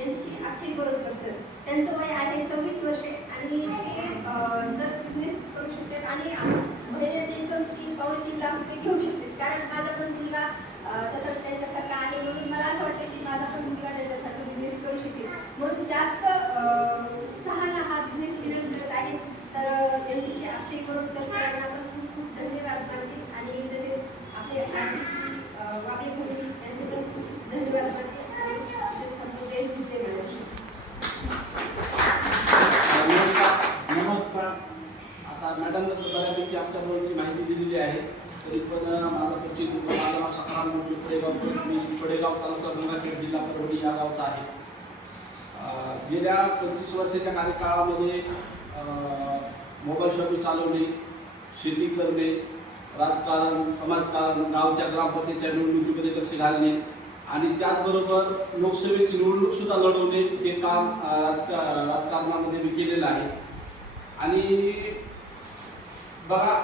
यांची अक्षय गोरखकर सर त्यांचं वय आहे सव्वीस वर्षे आणि ते जर बिझनेस करू शकतात आणि महिन्याचे इन्कम तीन पावणे तीन लाख रुपये घेऊ शकतात कारण माझा पण मुलगा तसंच त्यांच्यासारखा आहे म्हणून तरी पण माझा क्वचित माझं नाव सकाराम मोठी फडेगाव मी फडेगाव तालुका जिल्हा परभणी या गावचा आहे गेल्या पंचवीस वर्षाच्या कार्यकाळामध्ये मोबाईल शॉपिंग चालवणे शेती करणे राजकारण समाजकारण गावच्या ग्रामपंचायतच्या निवडणुकीमध्ये लक्ष घालणे आणि त्याचबरोबर लोकसभेची निवडणूकसुद्धा लढवणे हे काम राजका राजकारणामध्ये मी केलेलं आहे आणि बघा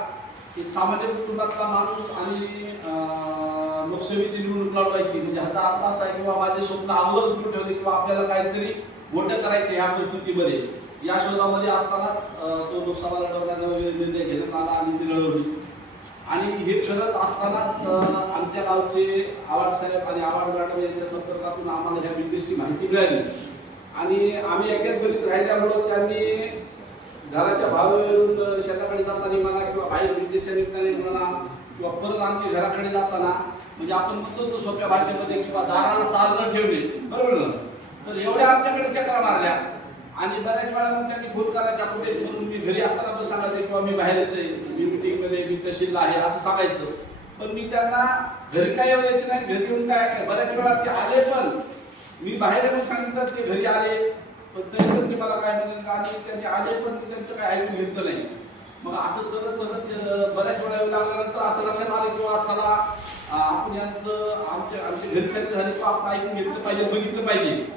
की सामान्य कुटुंबातला माणूस आणि लोकसेवेची निवडणूक लढवायची म्हणजे ह्याचा अर्थ असा आहे किंवा माझे स्वप्न अगोदरच मोठे होते किंवा आपल्याला काहीतरी मोठं करायचे ह्या परिस्थितीमध्ये या शोधामध्ये असतानाच तो लोकसभा लढवण्याचा निर्णय घेण्यात आला आणि ती लढवली आणि हे करत असतानाच आमच्या गावचे आवाड साहेब आणि आवाड मॅडम यांच्या संपर्कातून आम्हाला ह्या बिझनेसची माहिती मिळाली आणि आम्ही एकाच बरीत राहिल्यामुळं त्यांनी घराच्या बाजूवरून शेताकडे जाताना म्हणा किंवा बाहेर विदेशाच्या निघताना म्हणा किंवा परत आमच्या घराकडे जाताना म्हणजे आपण म्हणतो सोप्या भाषेमध्ये किंवा दाराला साल न बरोबर ना तर एवढ्या आमच्याकडे चक्र मारल्या आणि बऱ्याच वेळा मग त्यांनी फोन करायच्या कुठे म्हणून मी घरी असताना पण सांगायचं किंवा मी बाहेरच आहे मी मिटिंगमध्ये मी तहसील आहे असं सांगायचं पण मी त्यांना घरी काय द्यायचे नाही घरी येऊन काय काय बऱ्याच वेळा ते आले पण मी बाहेर येऊन सांगितलं ते घरी आले पण तरी पण ते मला काय म्हणेल आणि त्यांनी आले पण मी त्यांचं काय ऐकून घेतलं नाही मग असं चढत चढत बऱ्याच वेळा येऊ लागल्यानंतर असं लक्षात आलं की आज चला आपण यांचं आमच्या आमच्या घरच्यांचं झाले तर आपण ऐकून घेतलं पाहिजे बघितलं पाहिजे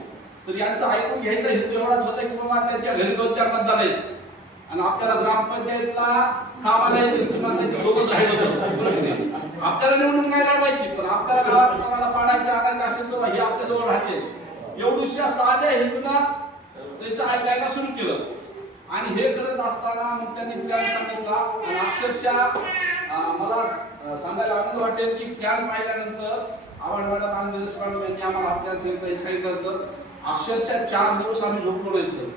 तर यांचं ऐकून घ्यायचा हेतू एवढाच होता की बाबा त्यांच्या घरी दोन चार मतदार आहेत आणि आपल्याला ग्रामपंचायतला कामाला येतील किंवा त्याच्या सोबत राहिलं होतं आपल्याला निवडणूक नाही लढवायची पण आपल्याला गावात कोणाला पाडायचं आणायचं असेल तर हे आपल्याजवळ राहते एवढ्या साध्या हेतूनं त्याचं ऐकायला सुरू केलं आणि हे करत असताना मग त्यांनी प्लॅन सांगितला आणि अक्षरशः मला सांगायला आनंद वाटेल की प्लॅन पाहिल्यानंतर आव्हाड मॅडम आणि मॅडम यांनी आम्हाला आपल्या सांगितलं अक्षरशः चार दिवस आम्ही झोपलो नाही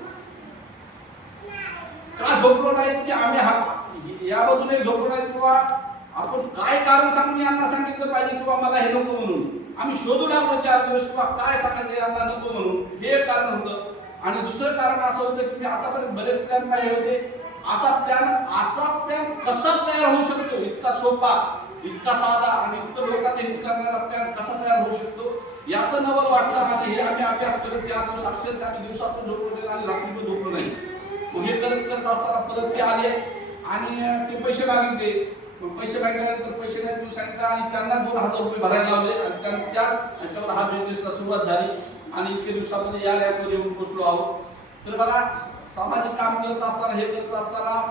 का झोपलो नाही की आम्ही हा या बाजूने झोपलो नाही किंवा आपण काय कारण सांगून यांना सांगितलं पाहिजे किंवा मला हे नको म्हणून आम्ही शोधू लागलो चार दिवस किंवा काय सांगायचं यांना नको आणि दुसरं कारण असं होतं की आतापर्यंत बरेच प्लॅन काय होते असा प्लॅन असा प्लॅन कसा तयार होऊ शकतो इतका सोपा इतका साधा आणि इतकं लोकांचा हिट करणारा प्लॅन कसा तयार होऊ शकतो याचं नवल वाटतं आणि हे आम्ही अभ्यास करत चार दिवस अक्षर आम्ही दिवसात पण झोपलो आणि रात्री पण झोपलो नाही मग हे करत करत असताना परत ते आले आणि ते पैसे मागितले पैसे मागल्यानंतर पैसे नाही तुम्ही सांगितलं आणि त्यांना दोन हजार रुपये भरायला लावले आणि त्याच ह्याच्यावर हा बिझनेसला सुरुवात झाली आणि इतके दिवसामध्ये या रॅपवर येऊन पोचलो आहोत तर बघा सामाजिक काम करत असताना हे करत असताना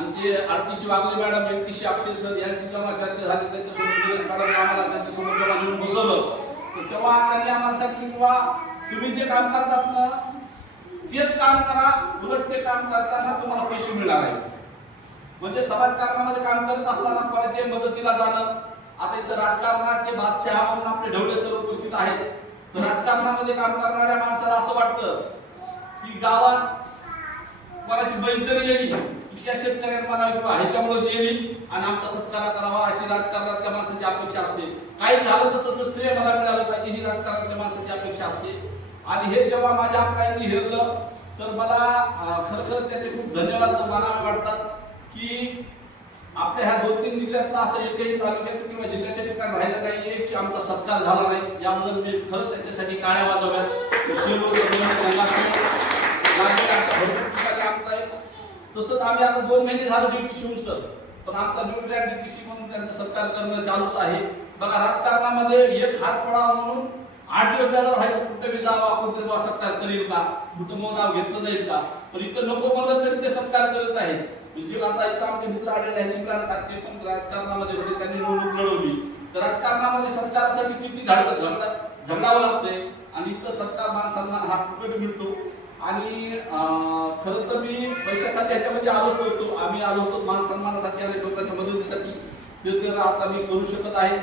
आमचे RTC Wagle madam M T C Akshay sir यांची जेव्हा चर्चा झाली त्यांच्यासोबत आम्हाला त्यांच्यासोबत जेव्हा घेऊन बसवलं तर तेव्हा त्यांनी आम्हाला सांगितलं की तुम्ही जे काम करतात ना तेच काम करा उलट ते काम करताना तुम्हाला पैसे मिळणार आहे म्हणजे समाजकारणामध्ये काम करत असताना कोणाच्या मदतीला जाणं आता इथं राजकारणाचे बादशहा म्हणून आपले ढवळे सर उपस्थित आहेत राजकारणामध्ये काम करणाऱ्या माणसाला असं वाटतं की गावात कोणाची बैल गेली इतक्या शेतकऱ्यांना म्हणा ह्याच्यामुळेच गेली आणि आमचा सत्कार करावा अशी राजकारणातल्या माणसाची अपेक्षा असते काही झालं तर तसं श्रेय मला मिळालं पाहिजे ही राजकारणातल्या माणसाची अपेक्षा असते आणि हे जेव्हा माझ्या आपल्यांनी हेरलं तर मला खरखर त्याचे खूप धन्यवाद मनावे वाटतात की आपल्या ह्या दोन तीन जिल्ह्यातलं असं एकही तालुक्याचं किंवा जिल्ह्याच्या ठिकाणी राहिलं नाहीये की आमचा सत्कार झाला नाही याबद्दल मी खरं त्याच्यासाठी काळ्या वाजवल्या तसंच आम्ही आता दोन महिने झालो डीपी शिवून सर पण आमचा न्यूट्रॅन डीपीसी म्हणून त्यांचा सत्कार करणं चालूच आहे बघा राजकारणामध्ये एक हात पडावा म्हणून आठ दिवस व्याजावर व्हायचं कुठं बी जावा कोणतरी बाबा सत्कार करेल का कुठं मग नाव घेतलं जाईल का पण इथं नको म्हणलं तरी ते सत्कार करत आहेत आता आयुक्त आमचे मित्र आलेले आहेत इम्रान ते पण राजकारणामध्ये म्हणजे त्यांनी निवडणूक लढवली तर राजकारणामध्ये सत्कारासाठी किती झगडा झगडा झगडावं लागतंय आणि इथं सत्कार मान सन्मान हा फुकट मिळतो आणि खरं तर मी पैशासाठी ह्याच्यामध्ये आलो होतो आम्ही आलो होतो मान सन्मानासाठी आले लोकांच्या मदतीसाठी ते आता मी करू शकत आहे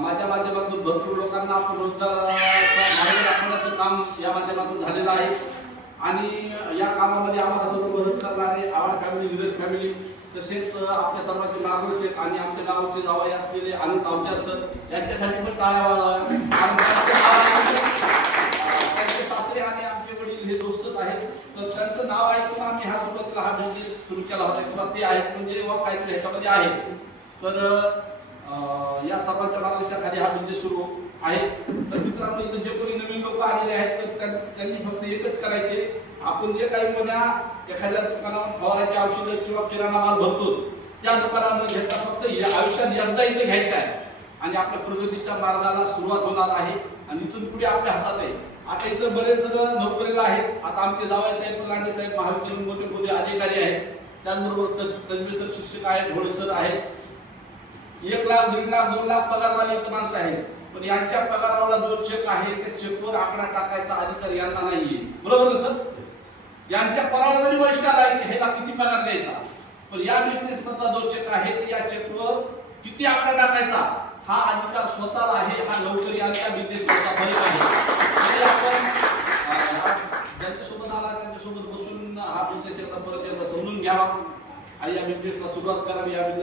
माझ्या माध्यमातून भरपूर लोकांना आपण रोजगार दाखवण्याचं काम या माध्यमातून झालेलं आहे आणि या कामामध्ये आम्हाला सर्व मदत करणारे आवाड फॅमिली विवेक फॅमिली तसेच आपल्या सर्वांचे नागोर शेठ आणि आमच्या गावाचे जावाई असलेले आनंद अवचार सर यांच्यासाठी पण टाळ्या वाजवा त्यांचे सासरे आणि आमचे वडील हे दोस्तच आहेत तर त्यांचं नाव ऐकून आम्ही हा सुरुवातीला हा बिझनेस सुरू केला होता किंवा ते आहेत म्हणजे वा काहीतरी ह्याच्यामध्ये आहे तर या सर्वांच्या मार्गदर्शनाखाली हा बिझनेस सुरू आहेत तर मित्रांनो इथं जे कोणी नवीन लोक आलेले आहेत तर त्यांनी फक्त एकच करायचे आपण जे काही कोणा एखाद्या दुकानावर फवाराची औषधं किंवा किराणा माल भरतो त्या दुकानावर घेता फक्त या आयुष्यात एकदा इथे घ्यायचं आहे आणि आपल्या प्रगतीच्या मार्गाला सुरुवात होणार आहे आणि इथून पुढे आपल्या हातात आहे आता इथं बरेच जण नोकरीला आहेत आता आमचे जावई साहेब लांडे साहेब महाविद्यालयीन मोठे मोठे अधिकारी आहेत त्याचबरोबर तजबी शिक्षक आहेत घोडे सर आहेत एक लाख दीड लाख दोन लाख पगार इथं माणसं आहेत पण यांच्या पगारावला जो चेक आहे त्या चेकवर आकडा टाकायचा अधिकार यांना नाहीये बरोबर ना सर यांच्या पगारावर जरी की ह्याला किती पगार द्यायचा पण या बिझनेस मधला जो चेक आहे ते या चेकवर किती आकडा टाकायचा हा अधिकार स्वतःला आहे हा लवकर यांच्या बिझनेसचा फरक आहे आपण ज्यांच्यासोबत आला त्यांच्यासोबत बसून हा बिझनेस एकदा परत एकदा समजून घ्यावा आणि या बिझनेसला सुरुवात करावी या